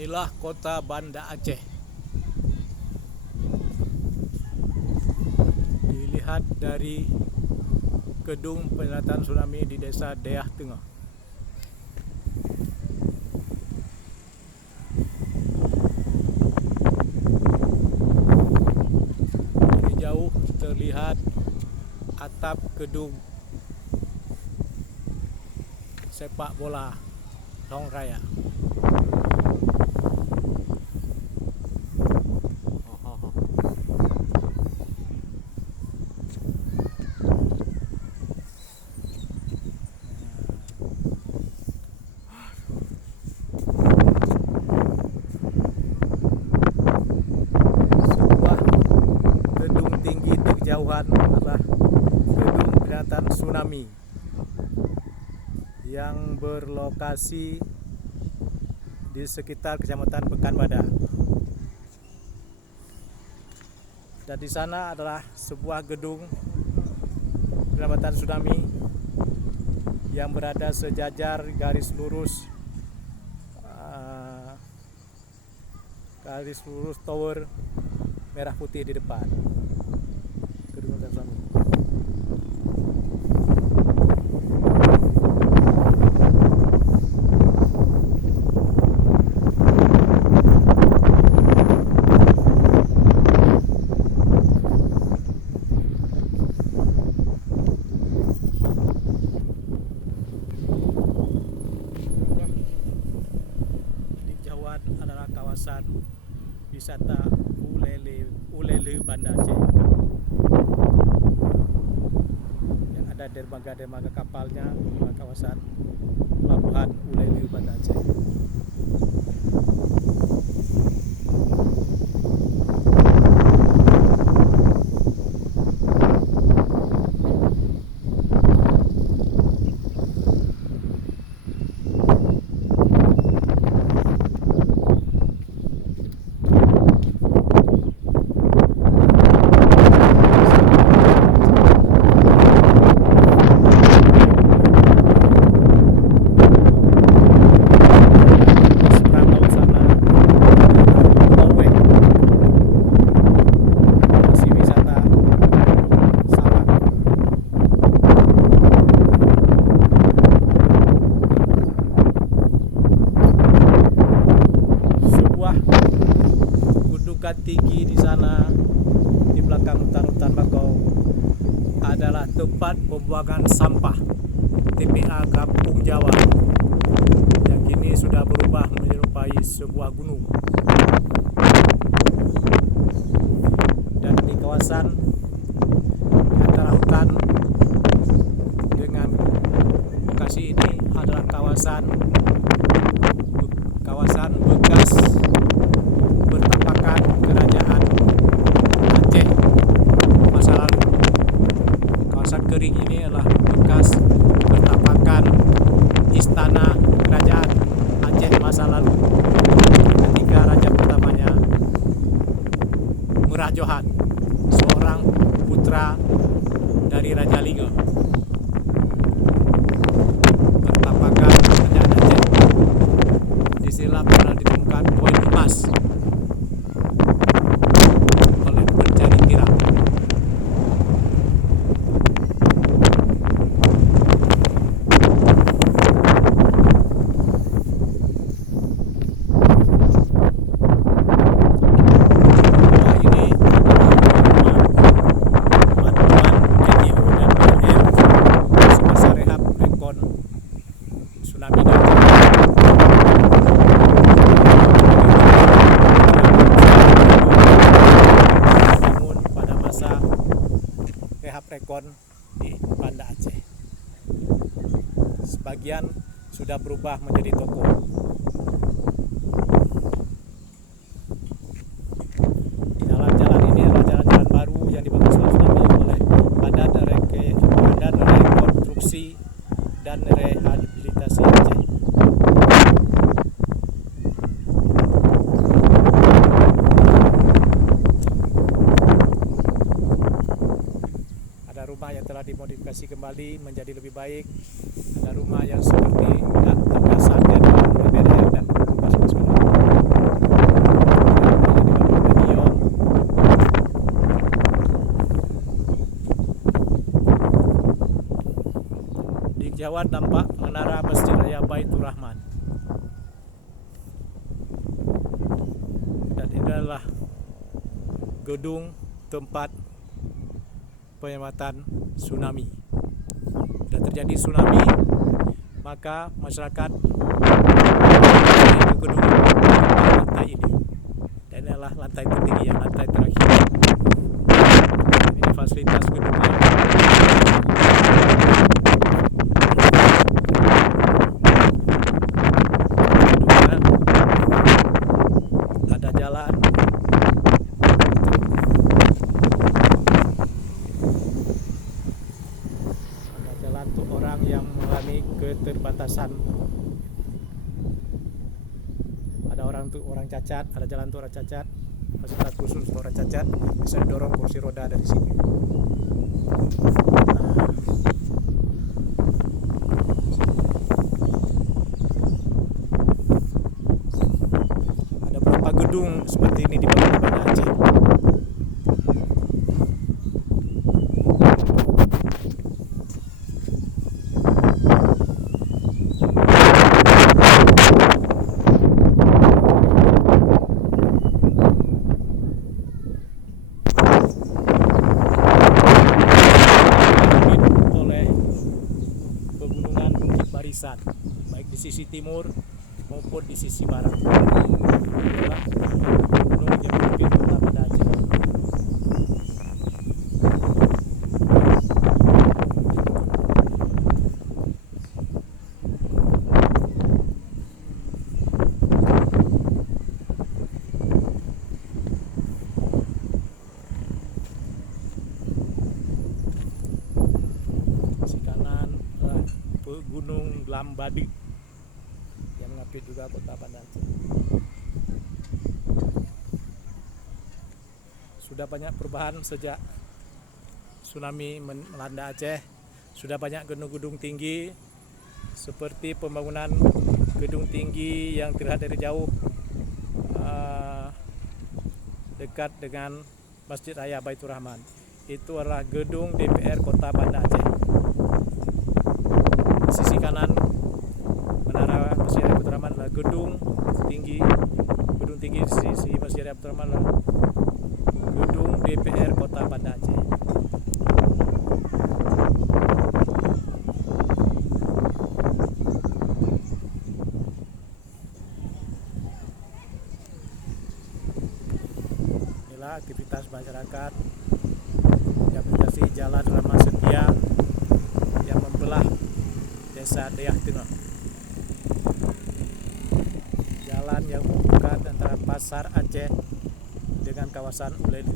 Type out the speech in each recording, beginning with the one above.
Inilah kota Banda Aceh. Dilihat dari gedung peringatan tsunami di desa Deah Tengah. Dari jauh terlihat atap gedung sepak bola Long Raya. Gedung tinggi terjauhan adalah gedung peringatan tsunami yang berlokasi di sekitar Kecamatan Pekanbadak. Dan di sana adalah sebuah gedung peringatan tsunami yang berada sejajar garis lurus tower merah putih di depan gedung tsunami. Di jauhan adalah kawasan wisata Ulele Banda Aceh yang ada dermaga kapalnya di kawasan pelabuhan Ulele Banda Aceh. Gundukan tinggi di sana di belakang hutan bakau adalah tempat pembuangan sampah TPA Kampung Jawa yang kini sudah berubah menyerupai sebuah gunung. Dan di kawasan antara hutan dengan lokasi ini adalah kawasan bekas bertapakan kerajaan Aceh masa lalu. Kawasan kering ini adalah bekas bertapakan istana kerajaan Aceh masa lalu ketika raja pertamanya Murah Johan, seorang putra dari Raja Linga. Bertapakan kerajaan Aceh. Disinilah pernah ditemukan koin emas oleh pencari kirang. Rumah ini adalah bantuan NGO dan PLN sebesar rehab rekon tsunami di Aceh. Bangun pada masa rehab rekon di Banda Aceh. Sebagian sudah berubah menjadi toko. Jalan-jalan ini adalah jalan-jalan baru yang dibangun setelah tsunami oleh Badan Rekonstruksi dan Rehabilitasi Aceh. Ada rumah yang telah dimodifikasi kembali menjadi lebih baik. Ada rumah yang seperti tangga sate dengan air dan masuk. lewat dampak menara Masjid Raya Baitur Rahman. Dan ini adalah gedung tempat penyelamatan tsunami. Bila terjadi tsunami, maka masyarakat ke gedung lantai ini. Dan ini adalah lantai tertinggi, yang lantai terakhir. Ini fasilitas gedungnya. Ada jalan. Ada jalan untuk orang yang mengalami keterbatasan. Ada orang untuk orang cacat, ada jalan untuk orang cacat, fasilitas khusus untuk orang cacat, bisa dorong kursi roda dari sini. Ada beberapa gedung seperti ini di Banda Aceh. Barisan, baik di sisi timur maupun di sisi barat. Inilah gunung yang memimpin kota Banda Aceh. Gunung Lambadi yang mengapit juga kota Banda Aceh. Sudah banyak perubahan sejak tsunami melanda Aceh. Sudah banyak gedung-gedung tinggi, seperti pembangunan gedung tinggi yang terlihat dari jauh dekat dengan Masjid Raya Baitur Rahman. Itu adalah gedung DPR Kota Banda Aceh. Sisi kanan menara Masjid Raya Baitur Rahman adalah gedung tinggi di sisi Masjid Raya Baitur Rahman adalah gedung DPR Kota Banda Aceh. Inilah aktivitas masyarakat yang melintasi jalan Ramah Setia yang membelah Desa Deah Tengah. Jalan yang menghubungkan antara Pasar Aceh dengan kawasan Uleli.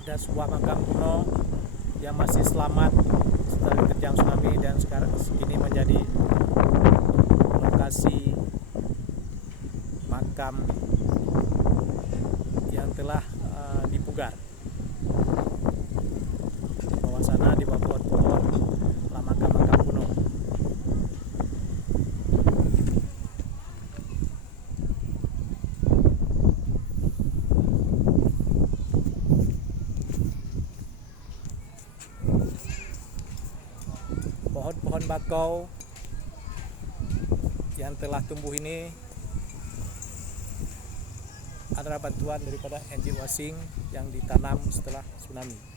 Ada sebuah makam kuno yang masih selamat setelah diterjang tsunami dan sekarang kini menjadi lokasi makam yang telah dipugar. Di bawah sana, di bawah pohon-pohon, lah makam-makam kuno. Pohon-pohon bakau yang telah tumbuh ini adalah bantuan daripada NGO asing yang ditanam setelah tsunami.